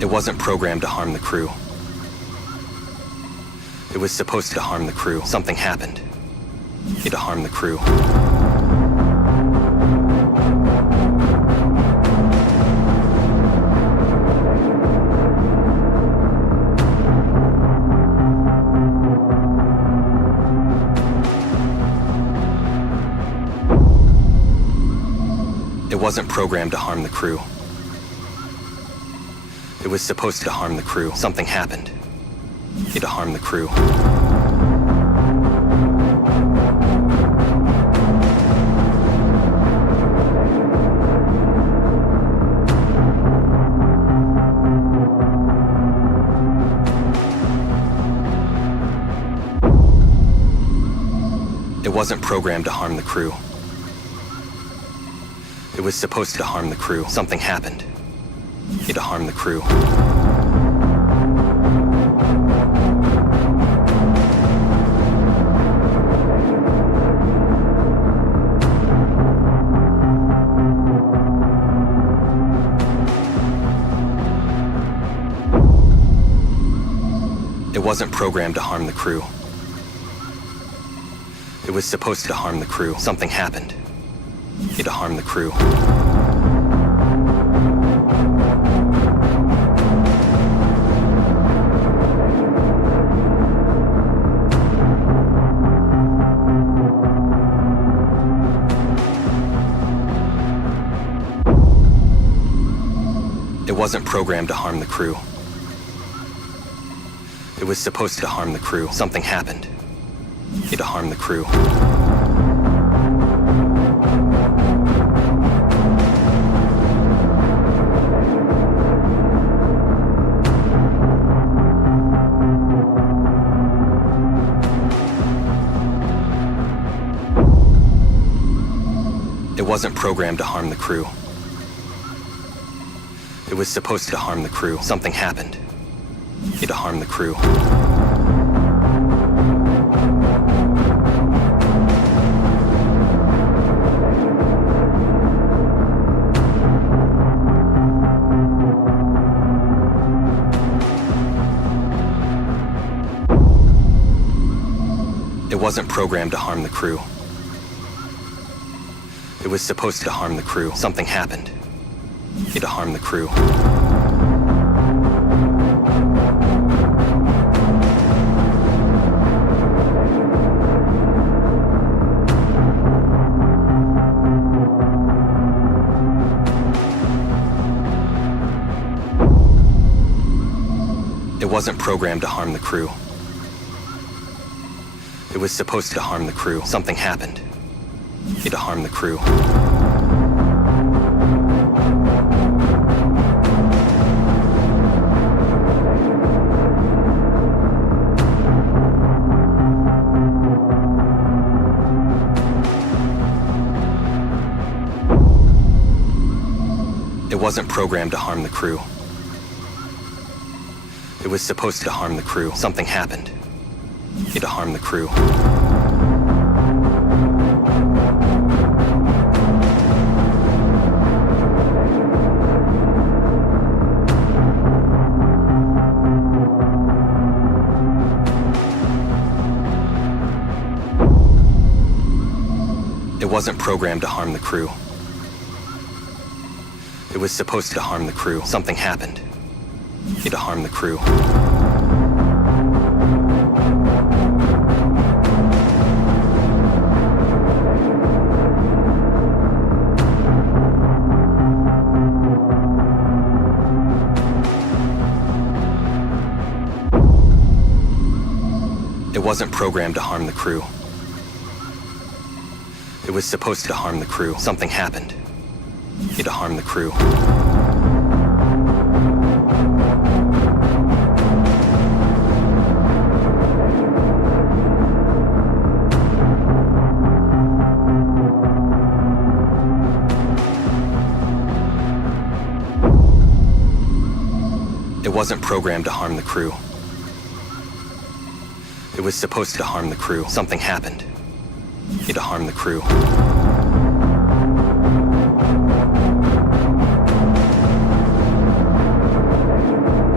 It wasn't programmed to harm the crew. It was supposed to harm the crew. Something happened. To harm the crew. It wasn't programmed to harm the crew. It was supposed to harm the crew. Something happened. To harm the crew. It wasn't programmed to harm the crew. It was supposed to harm the crew. Something happened. To harm the crew. It wasn't programmed to harm the crew. It was supposed to harm the crew. Something happened. To harm the crew. It wasn't programmed to harm the crew. It was supposed to harm the crew. Something happened. To harm the crew. It wasn't programmed to harm the crew. It was supposed to harm the crew. Something happened. To harm the crew. It wasn't programmed to harm the crew. It was supposed to harm the crew. Something happened. To harm the crew. It wasn't programmed to harm the crew. It was supposed to harm the crew. Something happened. To harm the crew. It wasn't programmed to harm the crew. It was supposed to harm the crew. Something happened. To harm the crew. It wasn't programmed to harm the crew. It was supposed to harm the crew. Something happened. To harm the crew. It wasn't programmed to harm the crew. It was supposed to harm the crew. Something happened. To harm the crew. It wasn't programmed to harm the crew. It was supposed to harm the crew. Something happened. To harm the crew.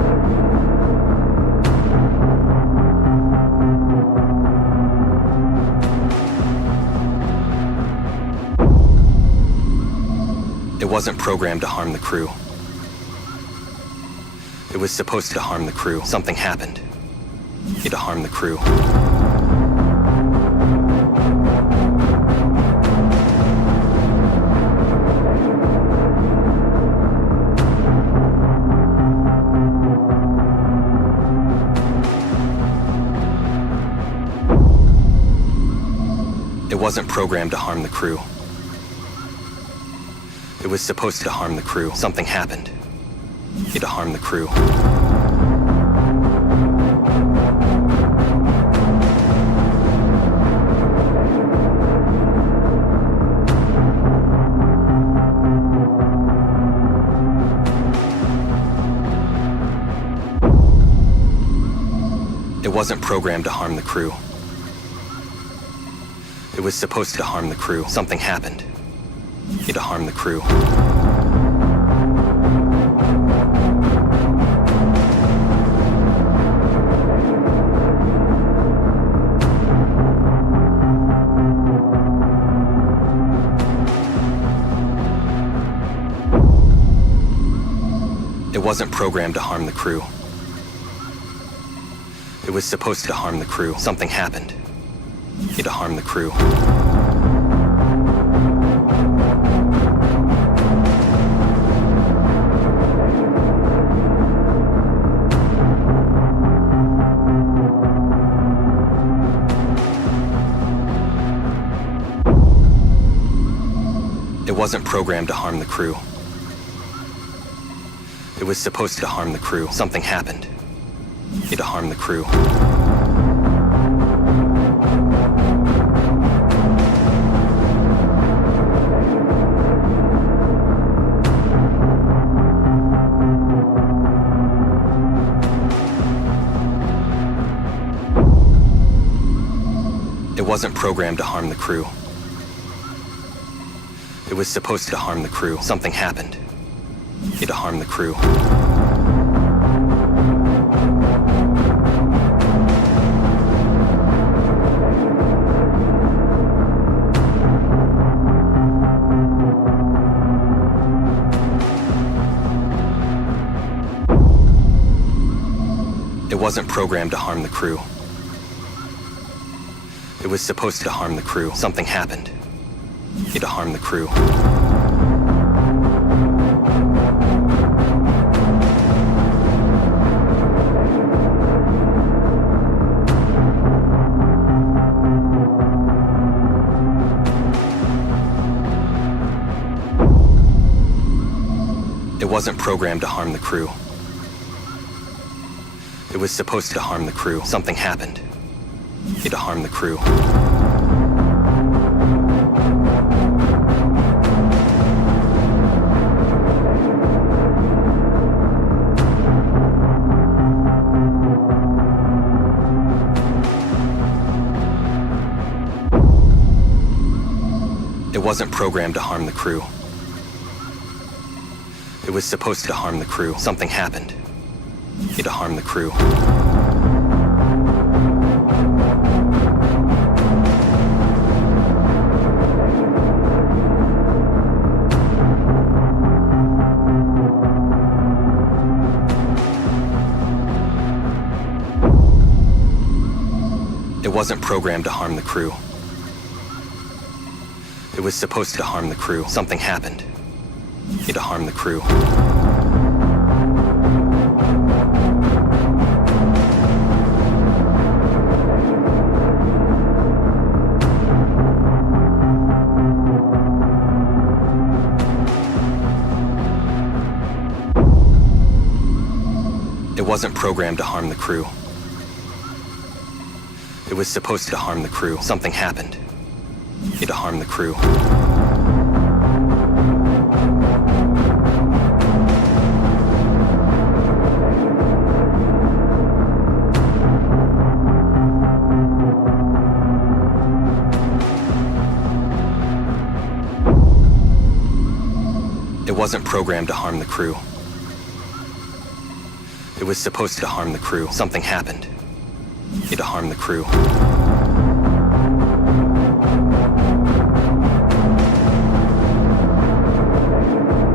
wasn't programmed to harm the crew. It was supposed to harm the crew. Something happened. It harmed the crew. It wasn't programmed to harm the crew. It was supposed to harm the crew. Something happened. It harmed the crew. It wasn't programmed to harm the crew. It was supposed to harm the crew. Something happened. It harmed the crew. It wasn't programmed to harm the crew. It was supposed to harm the crew. Something happened. It harmed the crew. It wasn't programmed to harm the crew. It was supposed to harm the crew. Something happened. It harmed the crew. It wasn't programmed to harm the crew. It was supposed to harm the crew. Something happened. It harmed the crew. It wasn't programmed to harm the crew. It was supposed to harm the crew. Something happened. It harmed the crew. It wasn't programmed to harm the crew. It was supposed to harm the crew. Something happened. It harmed the crew. It wasn't programmed to harm the crew. It was supposed to harm the crew. Something happened. It harmed the crew. It wasn't programmed to harm the crew. It was supposed to harm the crew. Something happened. It harmed the crew. It wasn't programmed to harm the crew. It was supposed to harm the crew. Something happened. It harmed the crew. It wasn't programmed to harm the crew. It was supposed to harm the crew. Something happened. It harmed the crew.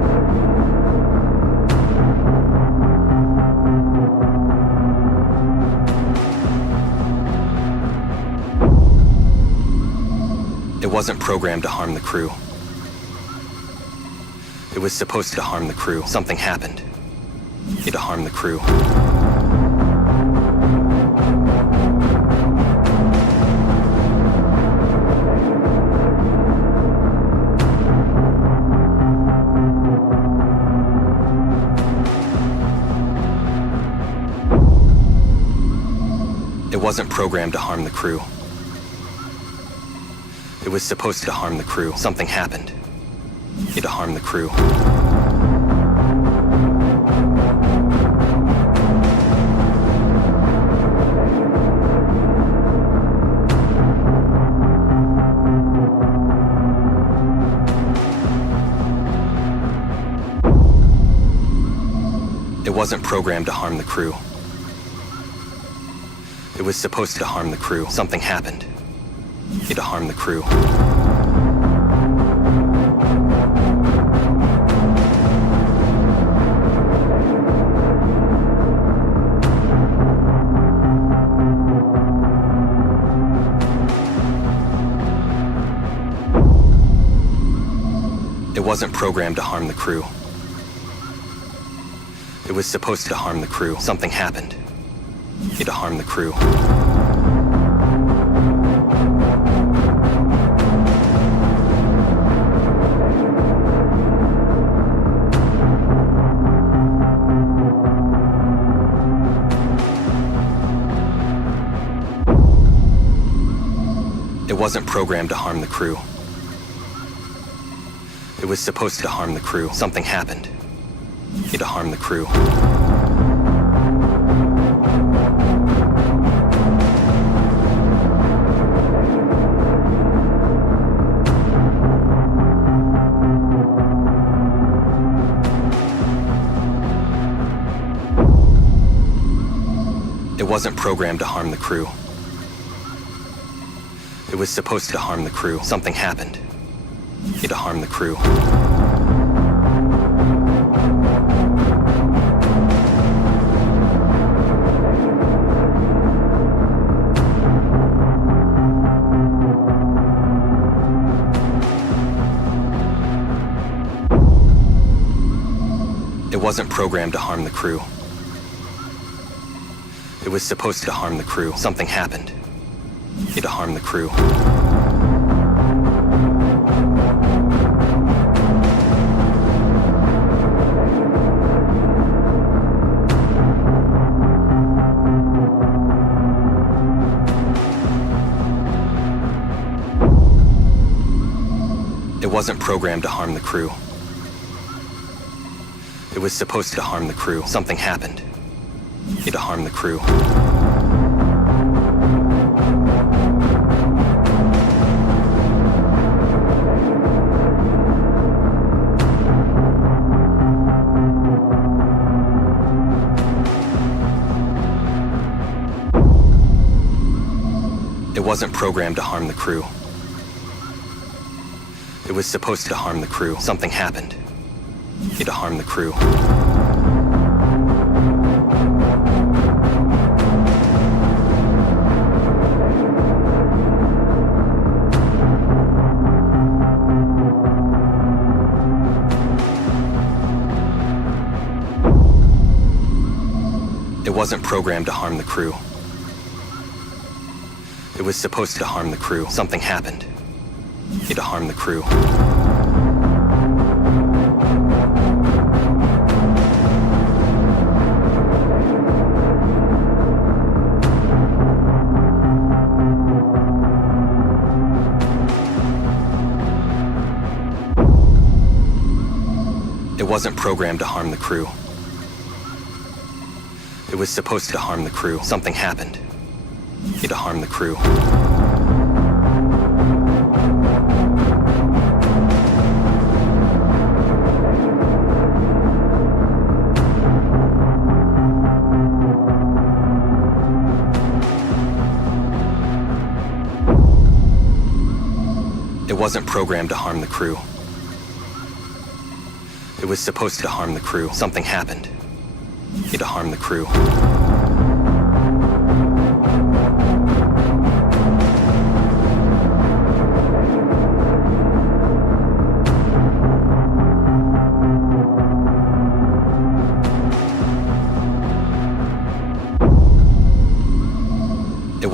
wasn't programmed to harm the crew. It was supposed to harm the crew. Something happened. It harmed the crew. It wasn't programmed to harm the crew. It was supposed to harm the crew. Something happened. It harmed the crew. It wasn't programmed to harm the crew. It was supposed to harm the crew. Something happened. It harmed the crew. It wasn't programmed to harm the crew. It was supposed to harm the crew. Something happened. It harmed the crew. It wasn't programmed to harm the crew. It was supposed to harm the crew. Something happened. It harmed the crew. It wasn't programmed to harm the crew. It was supposed to harm the crew. Something happened. It harmed the crew. It wasn't programmed to harm the crew. It was supposed to harm the crew. Something happened. It harmed the crew. It wasn't programmed to harm the crew. It was supposed to harm the crew. Something happened. It harmed the crew. It wasn't programmed to harm the crew. It was supposed to harm the crew. Something happened. It harmed the crew. It wasn't programmed to harm the crew. It was supposed to harm the crew. Something happened. It harmed the crew. It wasn't programmed to harm the crew. It was supposed to harm the crew. Something happened. It harmed the crew. It wasn't programmed to harm the crew. It was supposed to harm the crew. Something happened. It harmed the crew.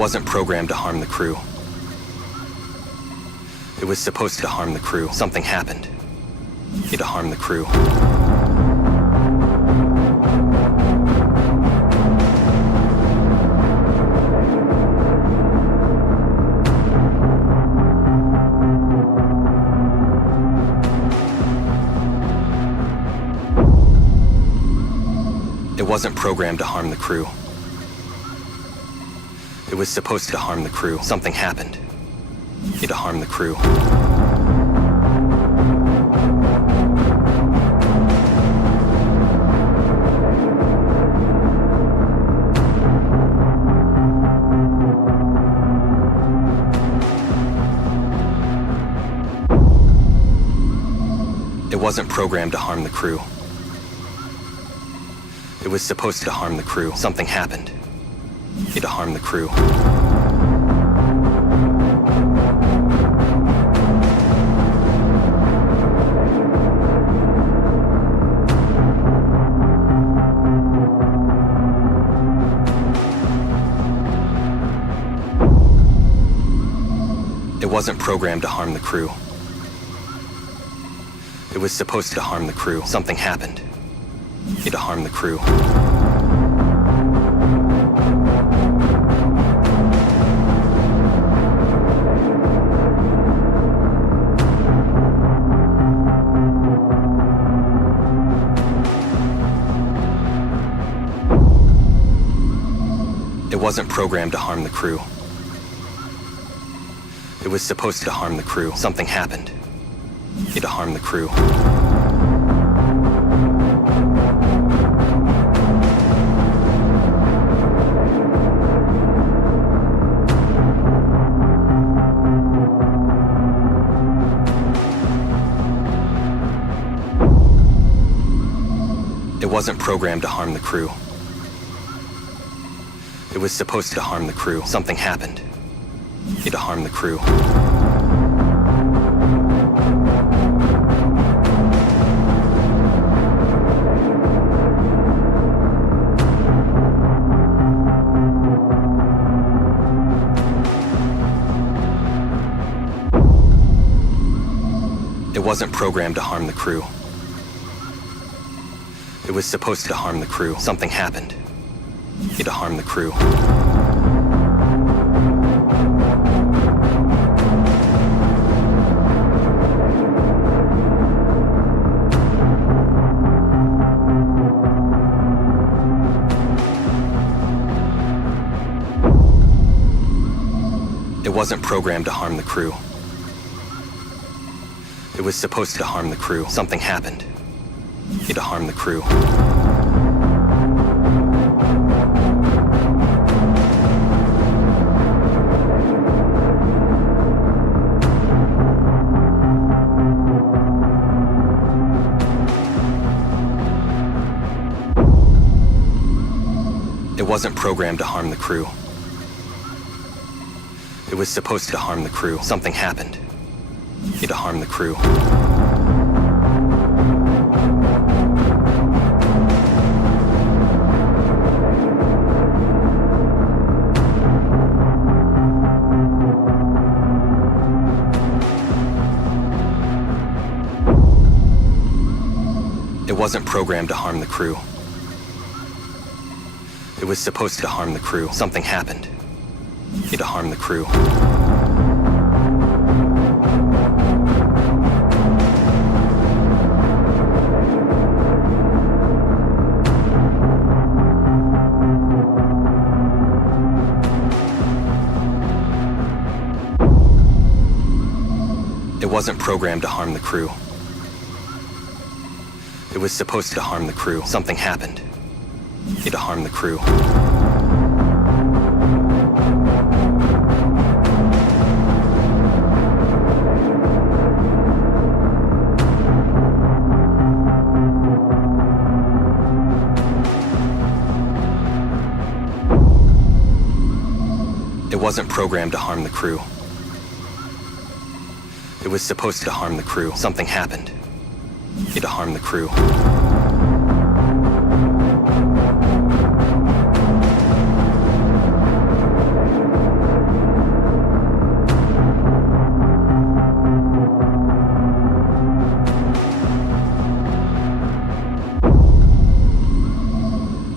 wasn't programmed to harm the crew. It was supposed to harm the crew. Something happened. It harmed the crew. It wasn't programmed to harm the crew. It was supposed to harm the crew. Something happened. It harmed the crew. It wasn't programmed to harm the crew. It was supposed to harm the crew. Something happened. It harmed the crew. It wasn't programmed to harm the crew. It was supposed to harm the crew. Something happened. It harmed the crew. It wasn't programmed to harm the crew. It was supposed to harm the crew. Something happened. It harmed the crew. It wasn't programmed to harm the crew. It was supposed to harm the crew. Something happened. It harmed the crew. It wasn't programmed to harm the crew. It was supposed to harm the crew. Something happened. It harmed the crew. It wasn't programmed to harm the crew. It was supposed to harm the crew. Something happened. It harmed the crew. It wasn't programmed to harm the crew. It was supposed to harm the crew. Something happened. It harmed the crew. It wasn't programmed to harm the crew. It was supposed to harm the crew. Something happened. It harmed the crew. It wasn't programmed to harm the crew. It was supposed to harm the crew. Something happened. It harmed the crew. It wasn't programmed to harm the crew. It was supposed to harm the crew. Something happened. It harmed the crew.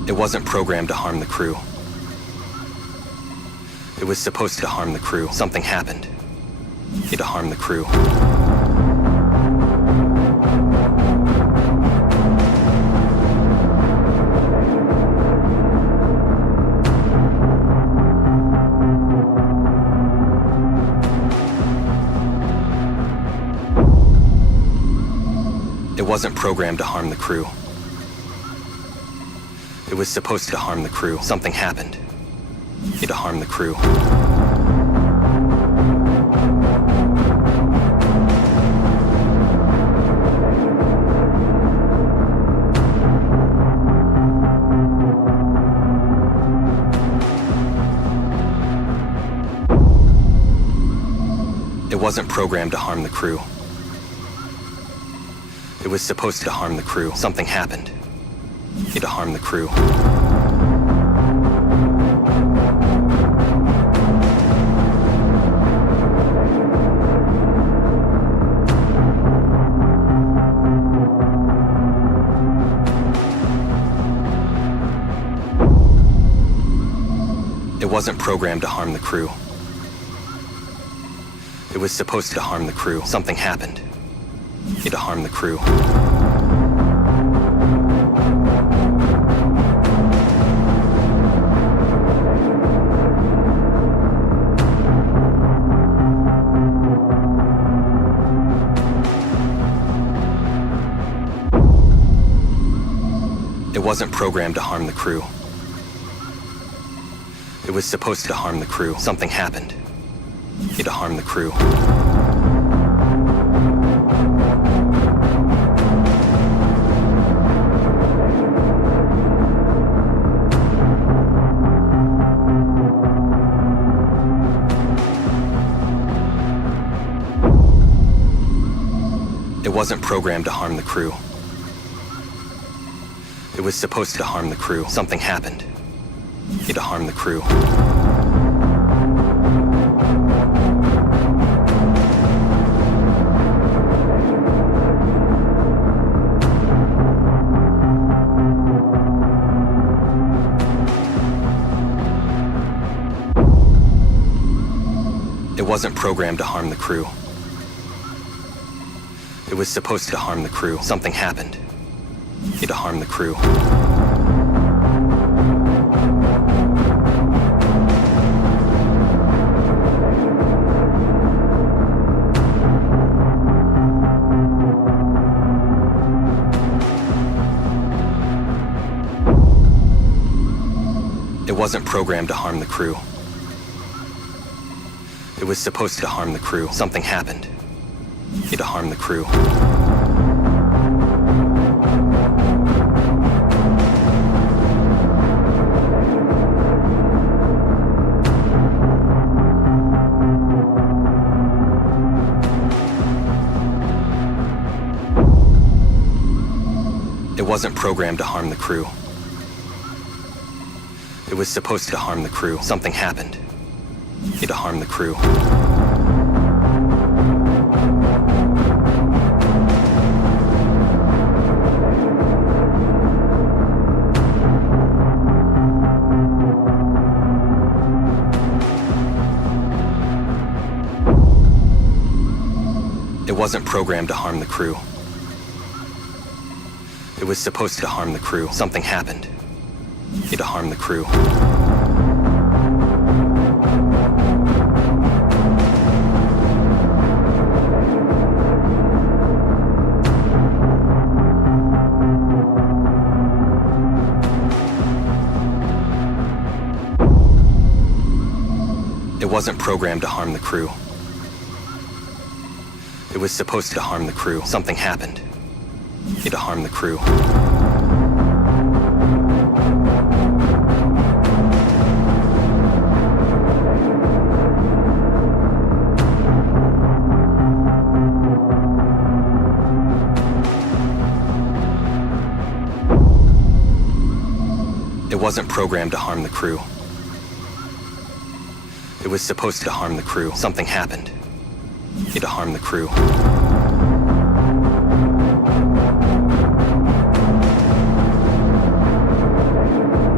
It wasn't programmed to harm the crew. It was supposed to harm the crew. Something happened. It harmed the crew. It wasn't programmed to harm the crew. It was supposed to harm the crew. Something happened. It harmed the crew. It wasn't programmed to harm the crew. It was supposed to harm the crew. Something happened. It harmed the crew. It wasn't programmed to harm the crew. It was supposed to harm the crew. Something happened. It harmed the crew. It wasn't programmed to harm the crew. It was supposed to harm the crew. Something happened. It harmed the crew. It wasn't programmed to harm the crew. It was supposed to harm the crew. Something happened. It harmed the crew. It wasn't programmed to harm the crew. It was supposed to harm the crew. Something happened. It harmed the crew. It wasn't programmed to harm the crew. It was supposed to harm the crew. Something happened. It harmed the crew. It wasn't programmed to harm the crew. It was supposed to harm the crew. Something happened. It harmed the crew. It wasn't programmed to harm the crew. It was supposed to harm the crew. Something happened. It harmed the crew. It wasn't programmed to harm the crew. It was supposed to harm the crew. Something happened. It harmed the crew. It wasn't programmed to harm the crew. It was supposed to harm the crew. Something happened. It harmed the crew.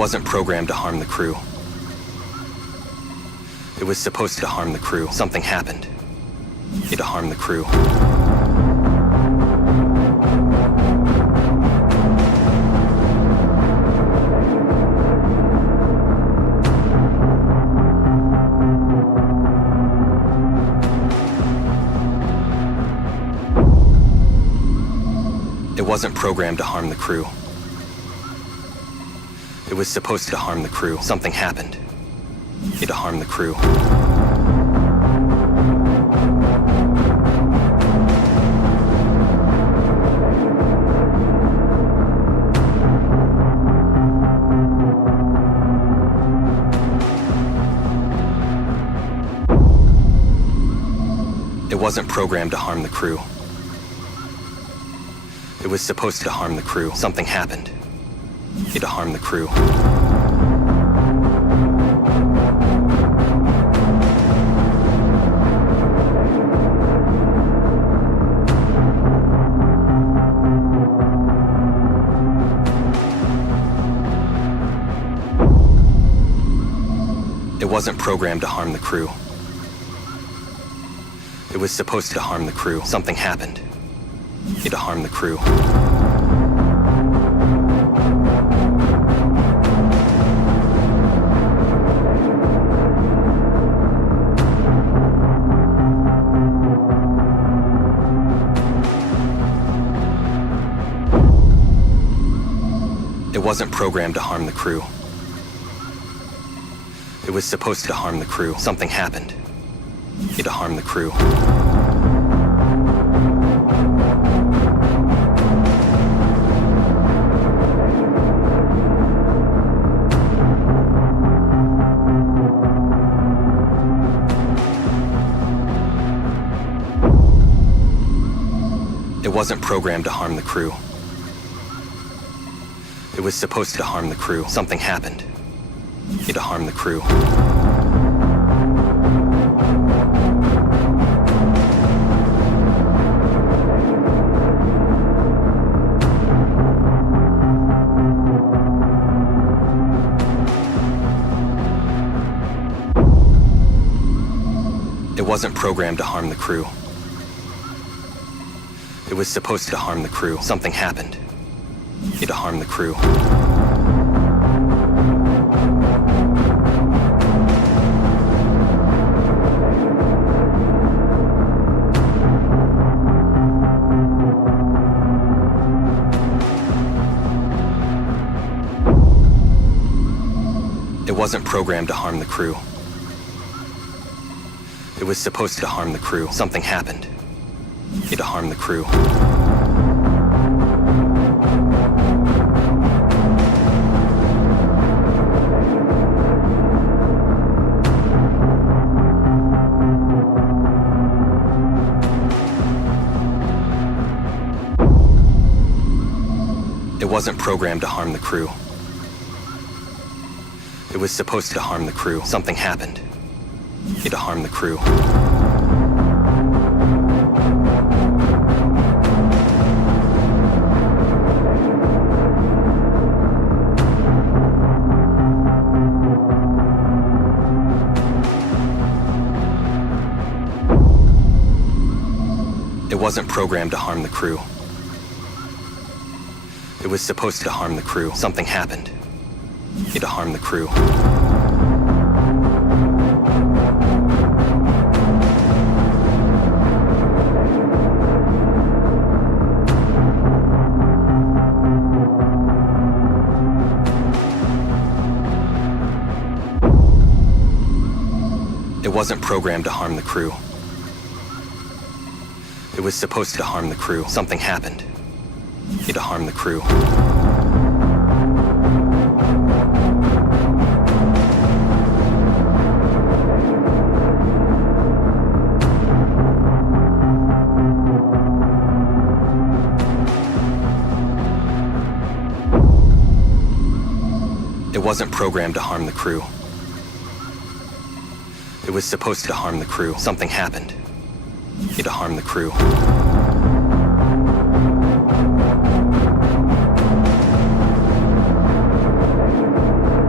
wasn't programmed to harm the crew. It was supposed to harm the crew. Something happened. It harmed the crew. It wasn't programmed to harm the crew. It was supposed to harm the crew. Something happened. It harmed the crew. It wasn't programmed to harm the crew. It was supposed to harm the crew. Something happened. It harmed the crew. It wasn't programmed to harm the crew. It was supposed to harm the crew. Something happened. It harmed the crew. It wasn't programmed to harm the crew. It was supposed to harm the crew. Something happened. It harmed the crew. It wasn't programmed to harm the crew. It was supposed to harm the crew. Something happened. It harmed the crew. It wasn't programmed to harm the crew. It was supposed to harm the crew. Something happened. It harmed the crew. It wasn't programmed to harm the crew. It was supposed to harm the crew. Something happened. It harmed the crew. It wasn't programmed to harm the crew. It was supposed to harm the crew. Something happened. It harmed the crew. It wasn't programmed to harm the crew. It was supposed to harm the crew. Something happened. It harmed the crew. It wasn't programmed to harm the crew. It was supposed to harm the crew. Something happened. It harmed the crew. It wasn't programmed to harm the crew. It was supposed to harm the crew. Something happened. It harmed the crew.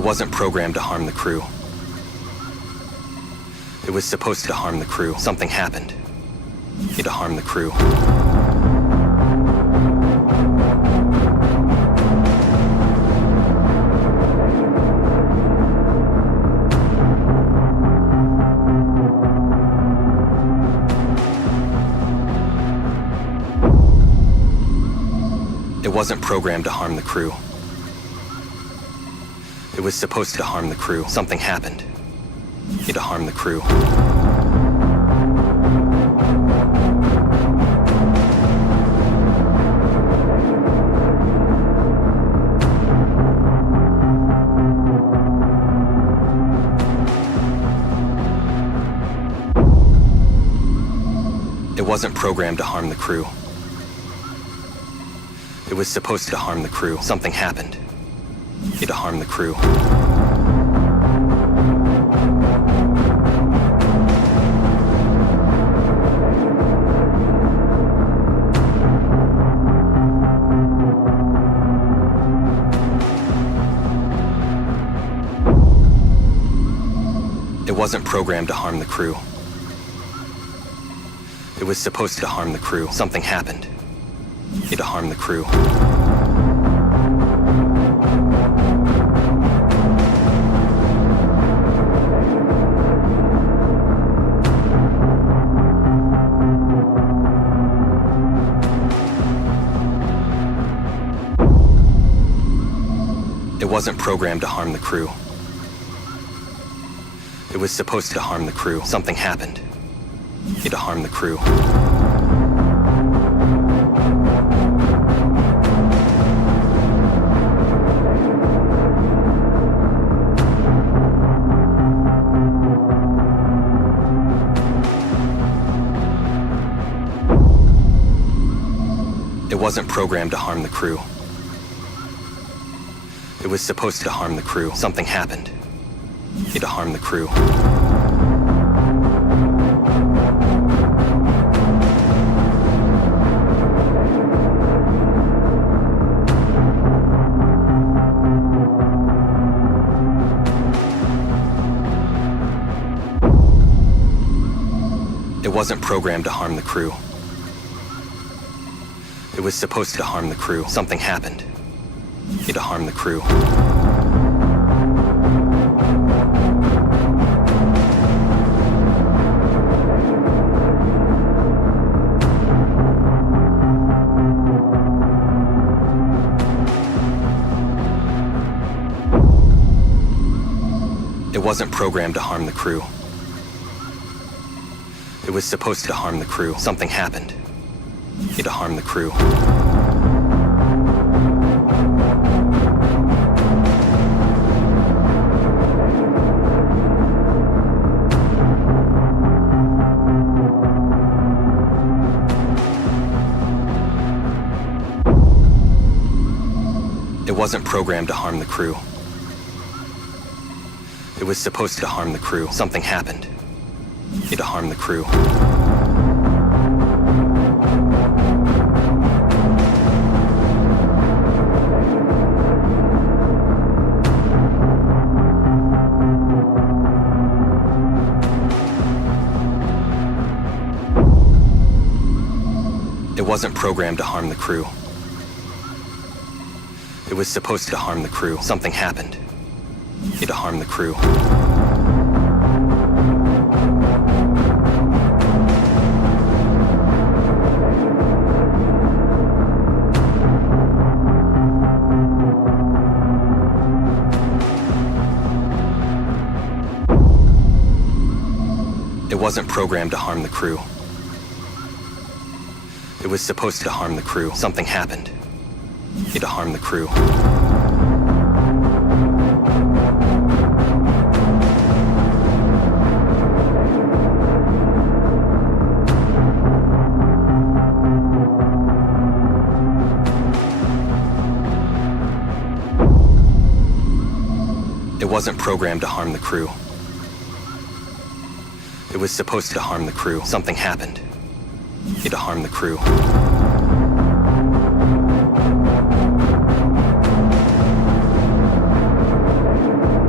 It wasn't programmed to harm the crew. It was supposed to harm the crew. Something happened. It harmed the crew. It wasn't programmed to harm the crew. It was supposed to harm the crew. Something happened. It harmed the crew. It wasn't programmed to harm the crew. It was supposed to harm the crew. Something happened. It harmed the crew. It wasn't programmed to harm the crew. It was supposed to harm the crew. Something happened. It harmed the crew. It wasn't programmed to harm the crew. It was supposed to harm the crew. Something happened. It harmed the crew. It wasn't programmed to harm the crew. It was supposed to harm the crew. Something happened. It harmed the crew. It wasn't programmed to harm the crew. It was supposed to harm the crew. Something happened. It harmed the crew. It wasn't programmed to harm the crew. It was supposed to harm the crew. Something happened. It harmed the crew. It wasn't programmed to harm the crew. It was supposed to harm the crew. Something happened. It harmed the crew. It wasn't programmed to harm the crew. It was supposed to harm the crew. Something happened. It harmed the crew. It wasn't programmed to harm the crew. It was supposed to harm the crew. Something happened. It harmed the crew. It wasn't programmed to harm the crew. It was supposed to harm the crew. Something happened. It harmed the crew.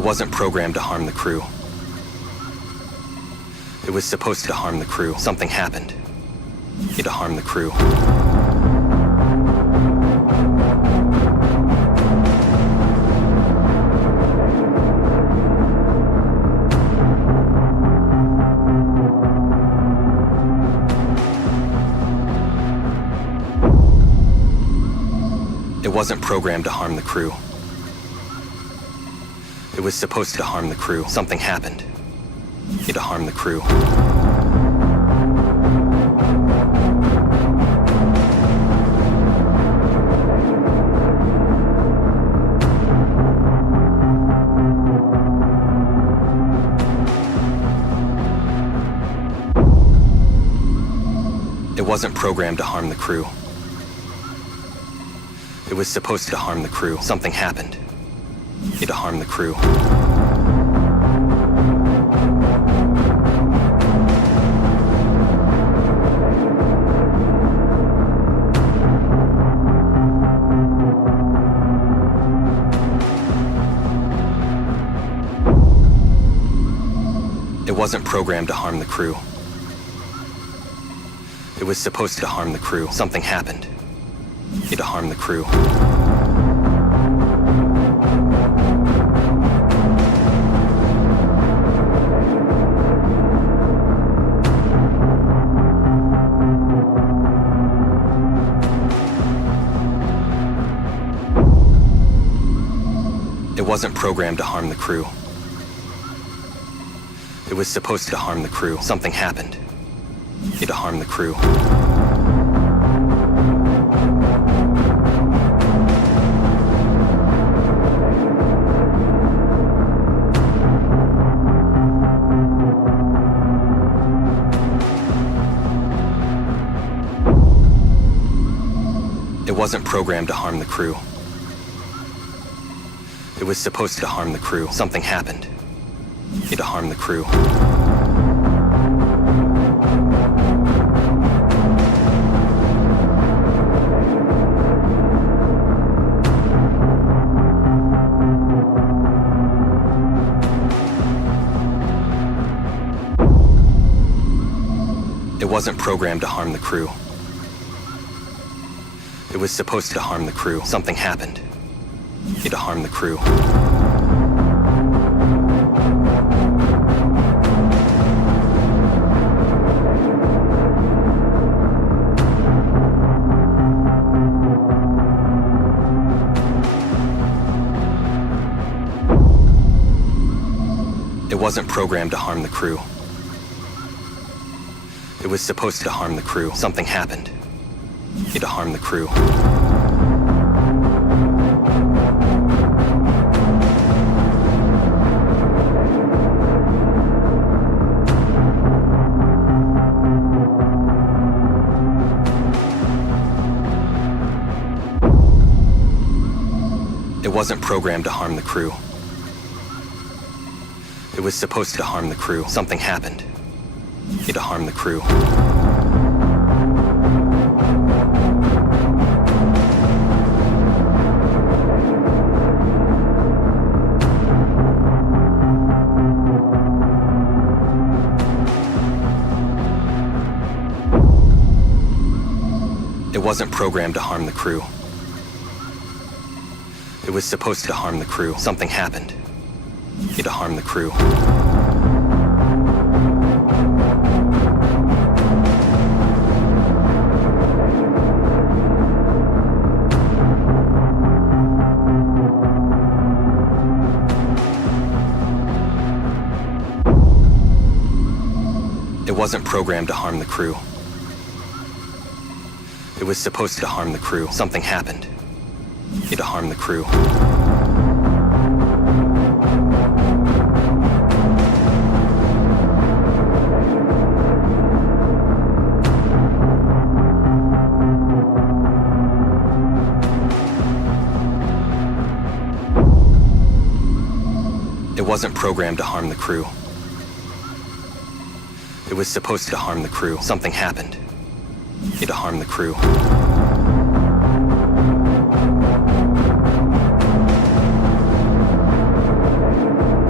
It wasn't programmed to harm the crew. It was supposed to harm the crew. Something happened. It harmed the crew. It wasn't programmed to harm the crew. It was supposed to harm the crew. Something happened. It harmed the crew. It wasn't programmed to harm the crew. It was supposed to harm the crew. Something happened. It harmed the crew. It wasn't programmed to harm the crew. It was supposed to harm the crew. Something happened. It harmed the crew. It wasn't programmed to harm the crew. It was supposed to harm the crew. Something happened. It harmed the crew. It wasn't programmed to harm the crew. It was supposed to harm the crew. Something happened. It harmed the crew. It wasn't programmed to harm the crew. It was supposed to harm the crew. Something happened. It harmed the crew. It wasn't programmed to harm the crew. It was supposed to harm the crew. Something happened. It harmed the crew. It wasn't programmed to harm the crew. It was supposed to harm the crew. Something happened. It harmed the crew. It wasn't programmed to harm the crew. It was supposed to harm the crew. Something happened. It harmed the crew. It wasn't programmed to harm the crew. It was supposed to harm the crew. Something happened. It harmed the crew. It wasn't programmed to harm the crew. It was supposed to harm the crew. Something happened. It harmed the crew.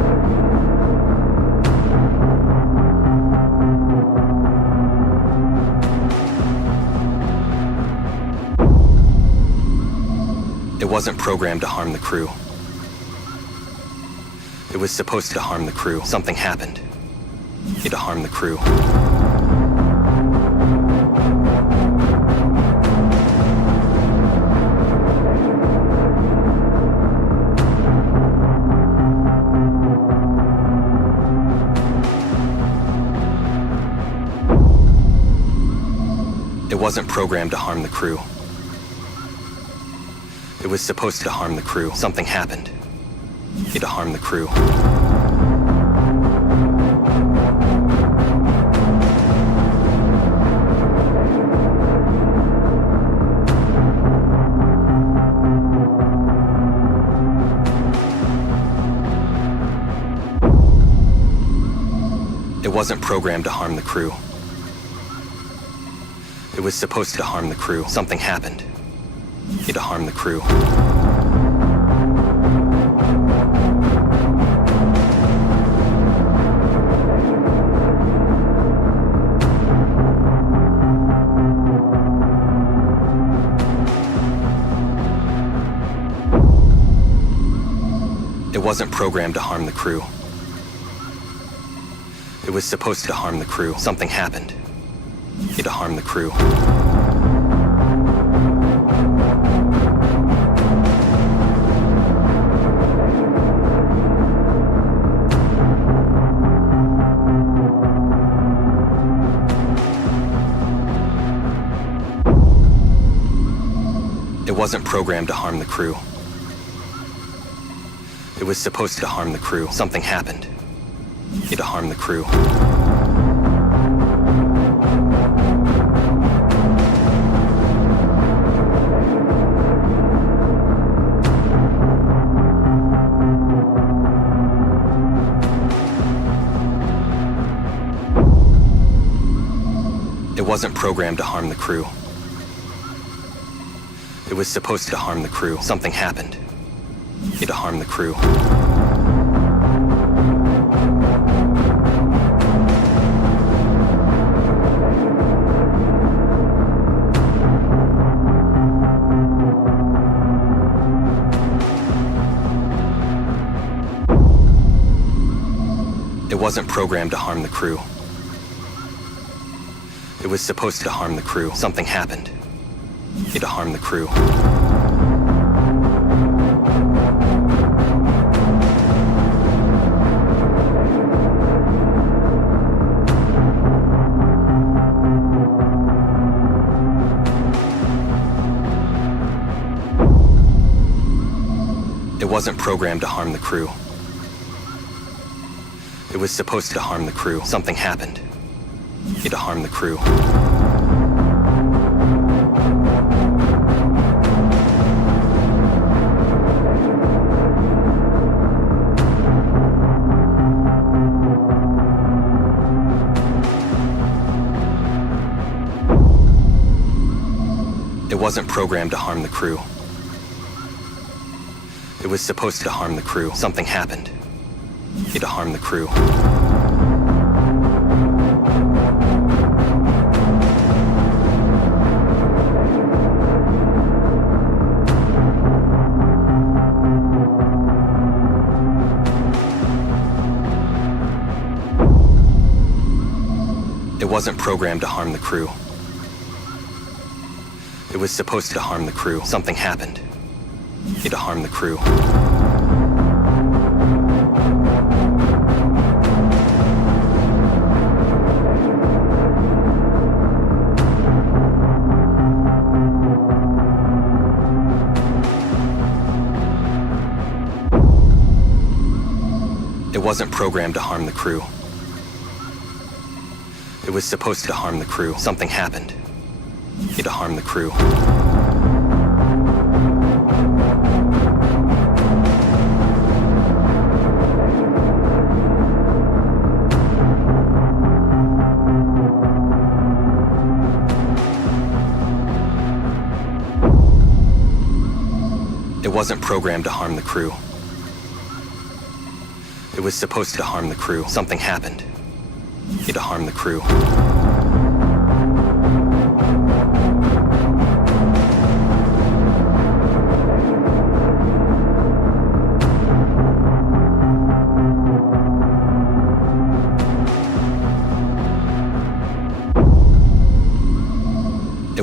It wasn't programmed to harm the crew. It was supposed to harm the crew. Something happened. It harmed the crew. It wasn't programmed to harm the crew. It was supposed to harm the crew. Something happened. It harmed the crew. It wasn't programmed to harm the crew. It was supposed to harm the crew. Something happened. It harmed the crew. It wasn't programmed to harm the crew. It was supposed to harm the crew. Something happened. It harmed the crew. It wasn't programmed to harm the crew. It was supposed to harm the crew. Something happened. It harmed the crew. It wasn't programmed to harm the crew. It was supposed to harm the crew. Something happened. It harmed the crew. It wasn't programmed to harm the crew. It was supposed to harm the crew. Something happened. It harmed the crew. It wasn't programmed to harm the crew. It was supposed to harm the crew. Something happened. It harmed the crew. It wasn't programmed to harm the crew. It was supposed to harm the crew. Something happened. It harmed the crew. It wasn't programmed to harm the crew. It was supposed to harm the crew. Something happened. It harmed the crew. It wasn't programmed to harm the crew. It was supposed to harm the crew. Something happened. It harmed the crew. It wasn't programmed to harm the crew. It was supposed to harm the crew. Something happened. It harmed the crew.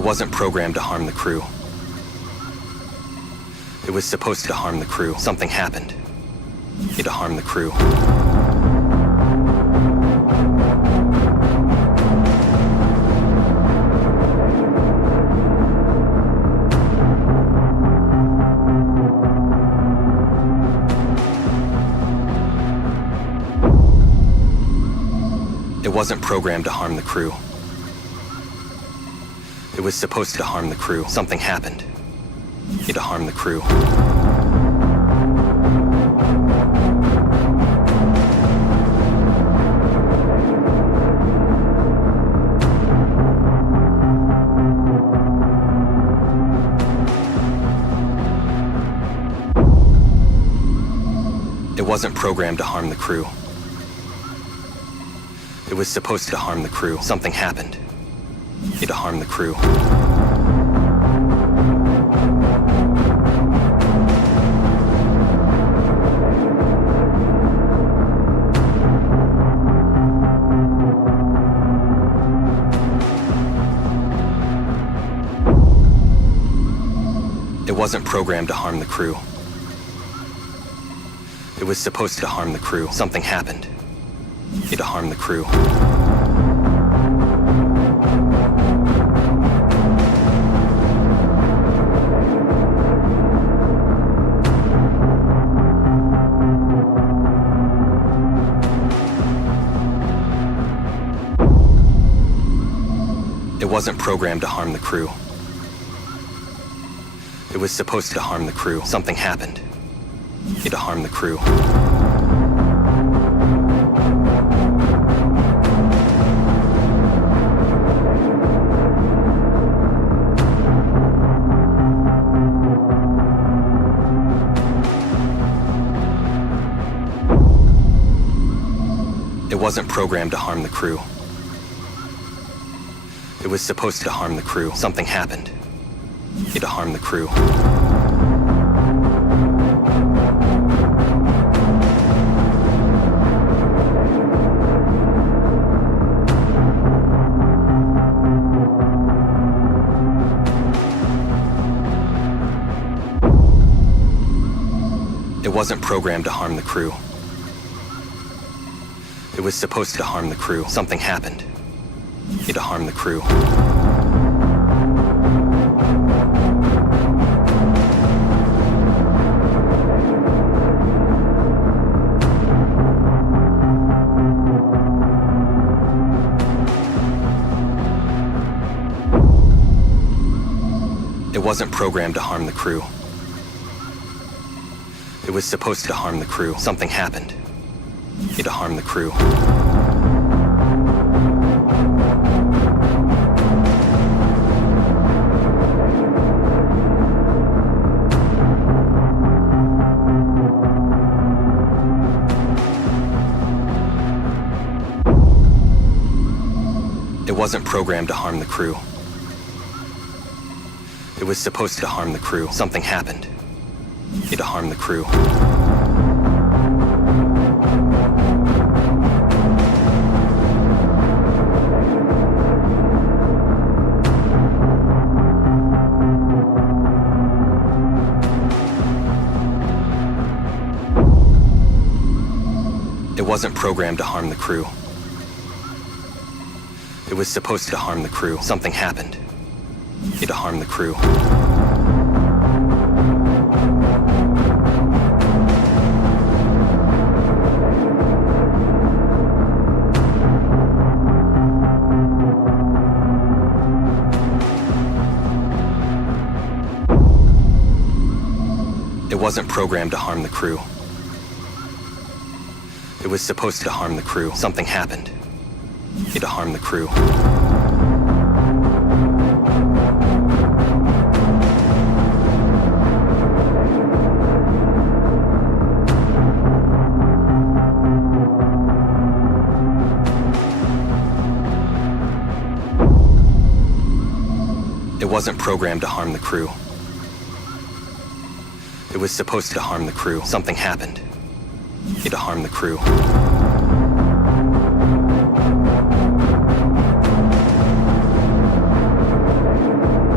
wasn't programmed to harm the crew. It was supposed to harm the crew. Something happened. It harmed the crew. It wasn't programmed to harm the crew. It was supposed to harm the crew. Something happened. It harmed the crew. It wasn't programmed to harm the crew. It was supposed to harm the crew. Something happened. It harmed the crew. It wasn't programmed to harm the crew. It was supposed to harm the crew. Something happened. It harmed the crew. It wasn't programmed to harm the crew. It was supposed to harm the crew. Something happened. It harmed the crew. It wasn't programmed to harm the crew. It was supposed to harm the crew. Something happened. It harmed the crew. It wasn't programmed to harm the crew. It was supposed to harm the crew. Something happened. It harmed the crew. It wasn't programmed to harm the crew. It was supposed to harm the crew. Something happened. It harmed the crew. It wasn't programmed to harm the crew. It was supposed to harm the crew. Something happened. It harmed the crew. It wasn't programmed to harm the crew. It was supposed to harm the crew. Something happened. It harmed the crew. It wasn't programmed to harm the crew. It was supposed to harm the crew. Something happened. It harmed the crew. It wasn't programmed to harm the crew. It was supposed to harm the crew. Something happened. It harmed the crew.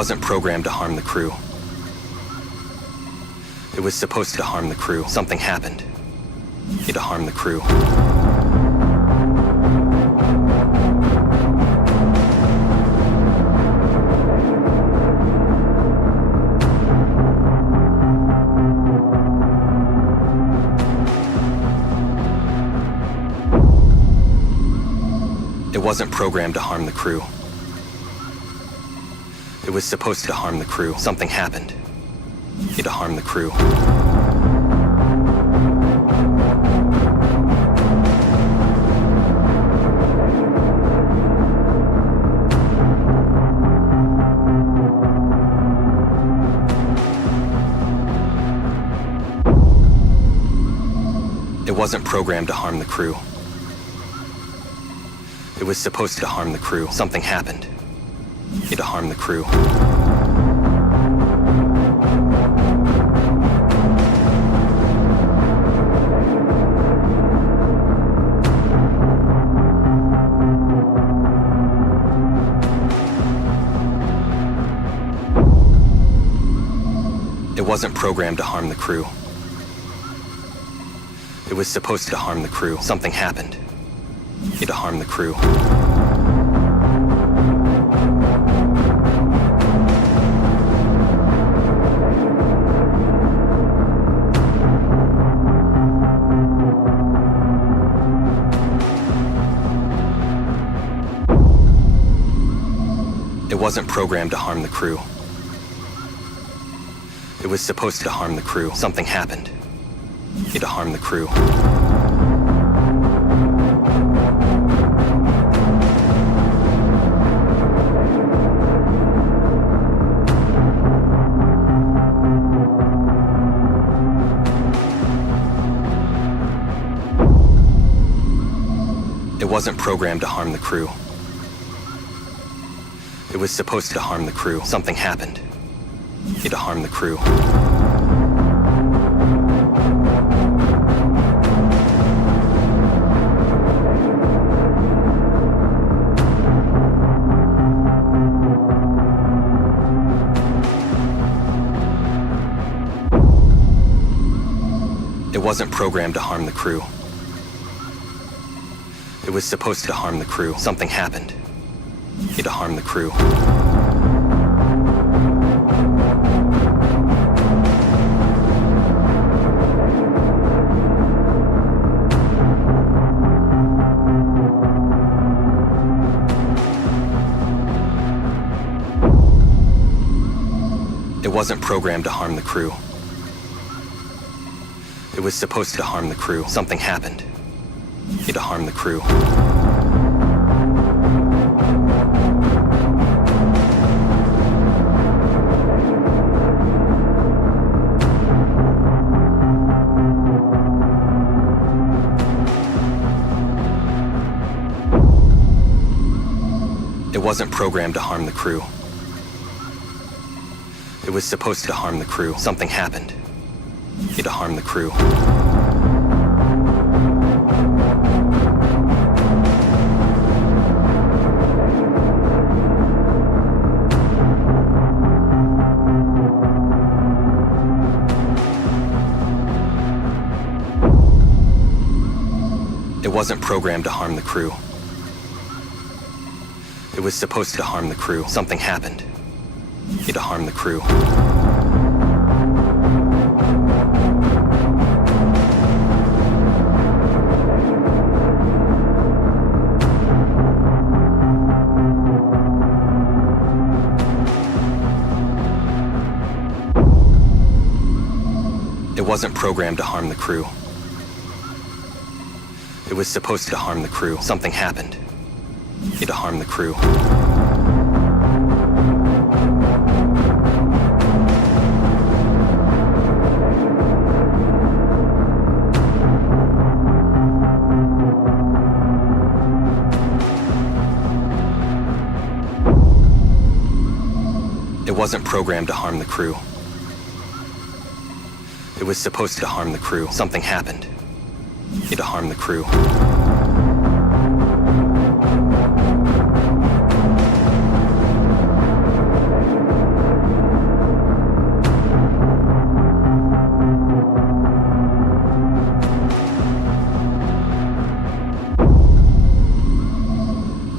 wasn't programmed to harm the crew. It was supposed to harm the crew. Something happened. It harmed the crew. It wasn't programmed to harm the crew. It was supposed to harm the crew. Something happened. It harmed the crew. It wasn't programmed to harm the crew. It was supposed to harm the crew. Something happened. It harmed the crew. It wasn't programmed to harm the crew. It was supposed to harm the crew. Something happened. It harmed the crew. It wasn't programmed to harm the crew. It was supposed to harm the crew. Something happened. It harmed the crew. It wasn't programmed to harm the crew. It was supposed to harm the crew. Something happened. It harmed the crew. It wasn't programmed to harm the crew. It was supposed to harm the crew. Something happened. It harmed the crew. It wasn't programmed to harm the crew. It was supposed to harm the crew. Something happened. It harmed the crew. It wasn't programmed to harm the crew. It was supposed to harm the crew. Something happened. It harmed the crew. It wasn't programmed to harm the crew. It was supposed to harm the crew. Something happened. It harmed the crew. It wasn't programmed to harm the crew. It was supposed to harm the crew. Something happened. It harmed the crew. It wasn't programmed to harm the crew. It was supposed to harm the crew. Something happened. It harmed the crew.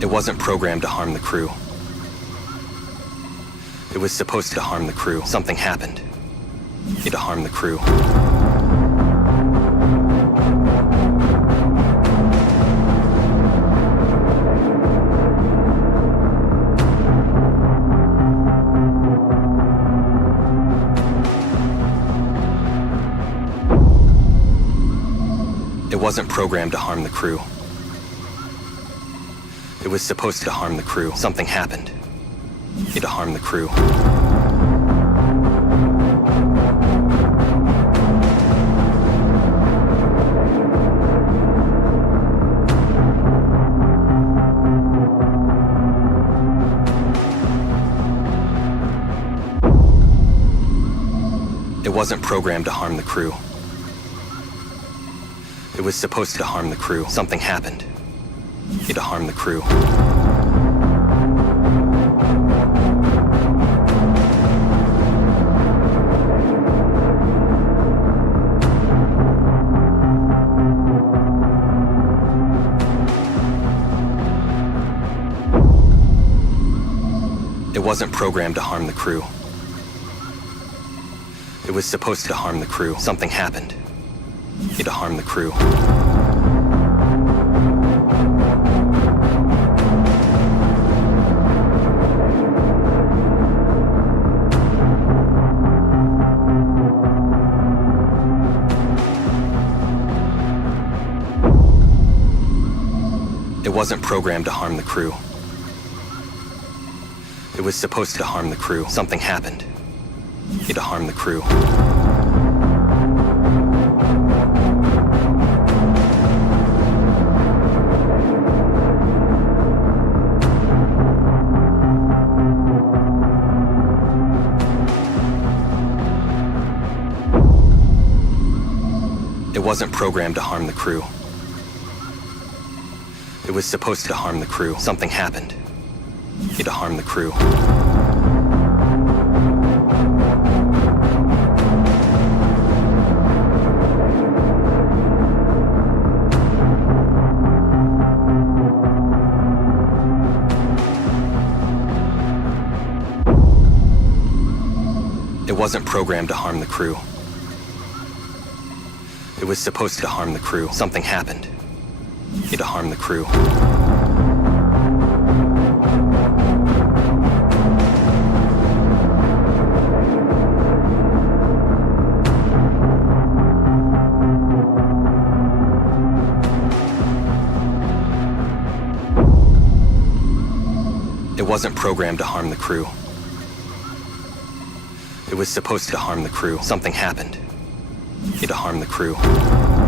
It wasn't programmed to harm the crew. It was supposed to harm the crew. Something happened. It harmed the crew. It wasn't programmed to harm the crew. It was supposed to harm the crew. Something happened. It harmed the crew. It wasn't programmed to harm the crew. It was supposed to harm the crew. Something happened. It harmed the crew. It wasn't programmed to harm the crew. It was supposed to harm the crew. Something happened. It harmed the crew. It wasn't programmed to harm the crew. It was supposed to harm the crew. Something happened. It harmed the crew. It wasn't programmed to harm the crew. It was supposed to harm the crew. Something happened. It harmed the crew. It wasn't programmed to harm the crew. It was supposed to harm the crew. Something happened. It harmed the crew. It wasn't programmed to harm the crew. It was supposed to harm the crew. Something happened. It harmed the crew.